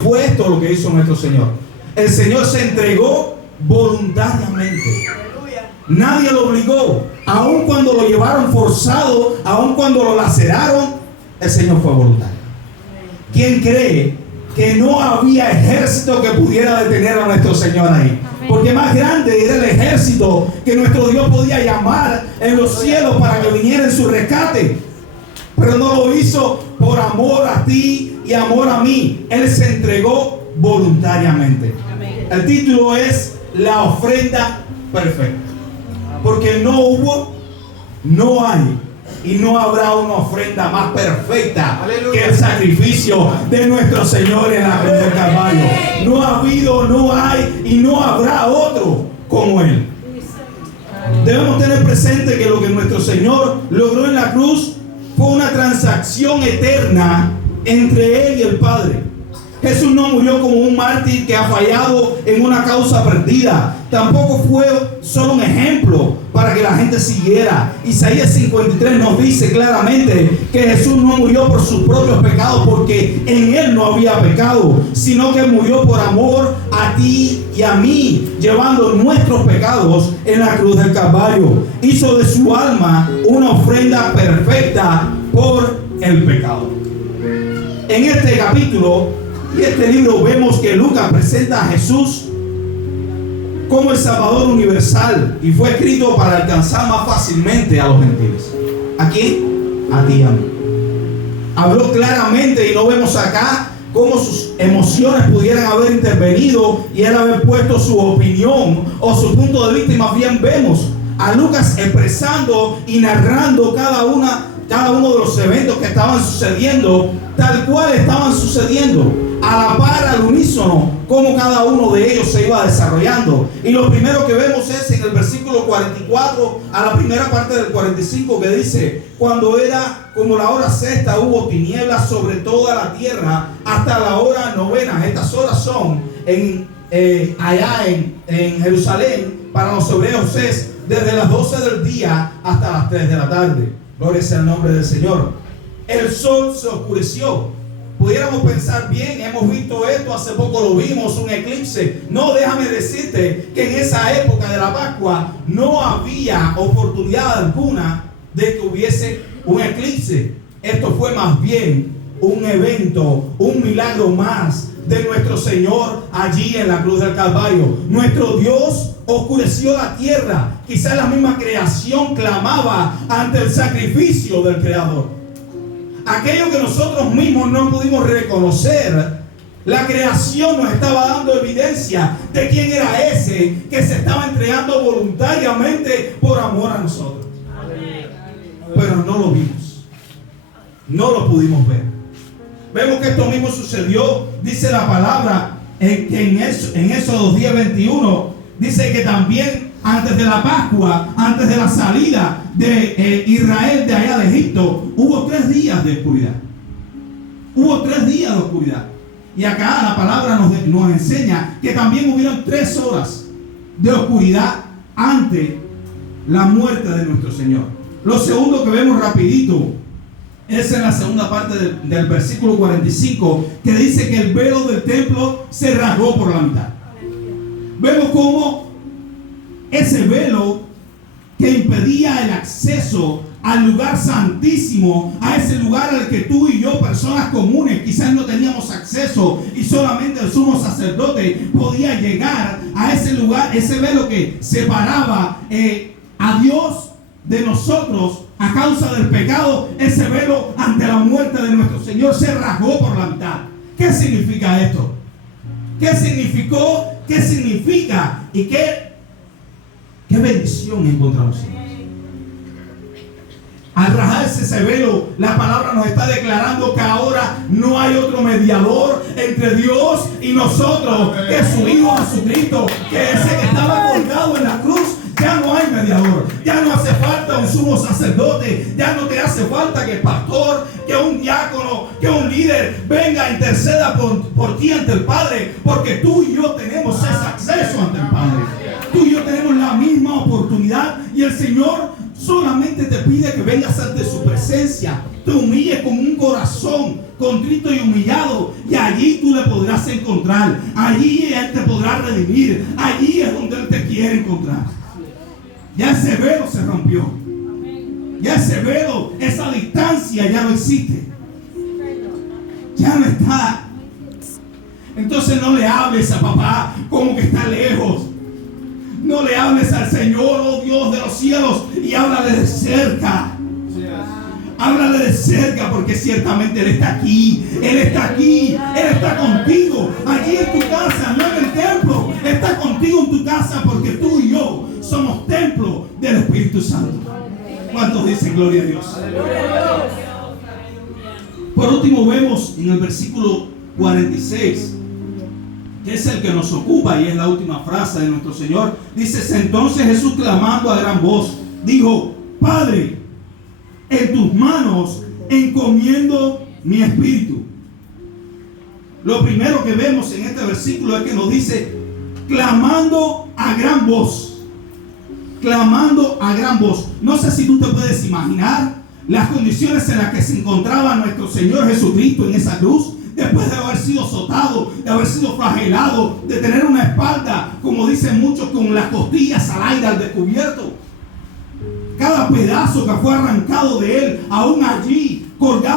Fue esto lo que hizo nuestro Señor. El Señor se entregó voluntariamente. Nadie lo obligó. Aun cuando lo llevaron forzado, aun cuando lo laceraron, el Señor fue voluntario. ¿Quién cree que no había ejército que pudiera detener a nuestro Señor ahí? Porque más grande era el ejército que nuestro Dios podía llamar en los cielos para que viniera en su rescate. Pero no lo hizo por amor a ti y amor a mí. Él se entregó voluntariamente. El título es La ofrenda perfecta. Porque no hubo, no hay y no habrá una ofrenda más perfecta que el sacrificio de nuestro Señor en la cruz del Calvario. No ha habido, no hay y no habrá otro como Él. Debemos tener presente que lo que nuestro Señor logró en la cruz fue una transacción eterna entre Él y el Padre. Jesús no murió como un mártir que ha fallado en una causa perdida. Tampoco fue solo un ejemplo para que la gente siguiera. Isaías 53 nos dice claramente que Jesús no murió por sus propios pecados, porque en Él no había pecado, sino que murió por amor a ti y a mí, llevando nuestros pecados en la cruz del Calvario. Hizo de su alma una ofrenda perfecta por el pecado. En este capítulo y este libro vemos que Lucas presenta a Jesús como el Salvador universal, y fue escrito para alcanzar más fácilmente a los gentiles. ¿A quién? A ti y a mí. Habló claramente, y no vemos acá cómo sus emociones pudieran haber intervenido y él haber puesto su opinión o su punto de vista, y más bien vemos a Lucas expresando y narrando cada uno de los eventos que estaban sucediendo tal cual estaban sucediendo, a la par, al unísono, cómo cada uno de ellos se iba desarrollando. Y lo primero que vemos es en el versículo 44 a la primera parte del 45, que dice: cuando era como la hora sexta, hubo tinieblas sobre toda la tierra hasta la hora novena. Estas horas son allá en Jerusalén, para los hebreos es desde las 12 del día hasta las 3 de la tarde. Gloria sea el nombre del Señor. El sol se oscureció. Pudiéramos pensar, bien, hemos visto esto, hace poco lo vimos, un eclipse. No, déjame decirte que en esa época de la Pascua no había oportunidad alguna de que hubiese un eclipse. Esto fue más bien un evento, un milagro más de nuestro Señor allí en la cruz del Calvario. Nuestro Dios oscureció la tierra. Quizás la misma creación clamaba ante el sacrificio del Creador. Aquello que nosotros mismos no pudimos reconocer, la creación nos estaba dando evidencia de quién era ese que se estaba entregando voluntariamente por amor a nosotros. Pero no lo vimos, no lo pudimos ver. Vemos que esto mismo sucedió, dice la palabra en Éxodo 10:21, dice que también antes de la Pascua, antes de la salida de Israel de allá de Egipto, hubo 3 días de oscuridad. Hubo 3 días de oscuridad. Y acá la palabra nos enseña que también hubieron 3 horas de oscuridad ante la muerte de nuestro Señor. Lo segundo que vemos rapidito es en la segunda parte del versículo 45, que dice que el velo del templo se rasgó por la mitad. Vemos cómo ese velo que impedía el acceso al lugar santísimo, a ese lugar al que tú y yo, personas comunes, quizás no teníamos acceso, y solamente el sumo sacerdote podía llegar a ese lugar, ese velo que separaba a Dios de nosotros a causa del pecado. Ese velo ante la muerte de nuestro Señor se rasgó por la mitad. ¿Qué significa esto? ¿Qué significó? ¿Qué significa? ¿Y qué bendición encontramos en eso? Al rajarse ese velo, la palabra nos está declarando que ahora no hay otro mediador entre Dios y nosotros, que su Hijo Jesucristo, que ese que estaba colgado en la cruz. Ya no hay mediador, ya no hace falta un sumo sacerdote, ya no te hace falta que el pastor, que un diácono, que un líder venga a interceda por ti ante el Padre, porque tú y yo tenemos ese acceso ante el Padre. Tú y yo tenemos la misma oportunidad, y el Señor Solamente te pide que vengas ante su presencia, te humilles con un corazón contrito y humillado, y allí tú le podrás encontrar. Allí Él te podrá redimir. Allí es donde Él te quiere encontrar. Ya ese velo se rompió. Ya ese velo, esa distancia ya no existe. Ya no está. Entonces no le hables a papá como que está lejos. No le hables al Señor, oh Dios de los cielos, y háblale de cerca. Háblale de cerca, porque ciertamente Él está aquí. Él está aquí. Él está contigo. Allí en tu casa, no en el templo. Está contigo en tu casa, porque tú y yo somos templo del Espíritu Santo. ¿Cuántos dicen gloria a Dios? Por último vemos en el versículo 46, que es el que nos ocupa y es la última frase de nuestro Señor. Dice: entonces Jesús, clamando a gran voz, dijo: Padre, en tus manos encomiendo mi espíritu. Lo primero que vemos en este versículo es que nos dice clamando a gran voz. Clamando a gran voz. No sé si tú te puedes imaginar las condiciones en las que se encontraba nuestro Señor Jesucristo en esa cruz, después de haber sido azotado, de haber sido flagelado, de tener una espalda, como dicen muchos, con las costillas al aire, al descubierto. Cada pedazo que fue arrancado de Él, aún allí, colgado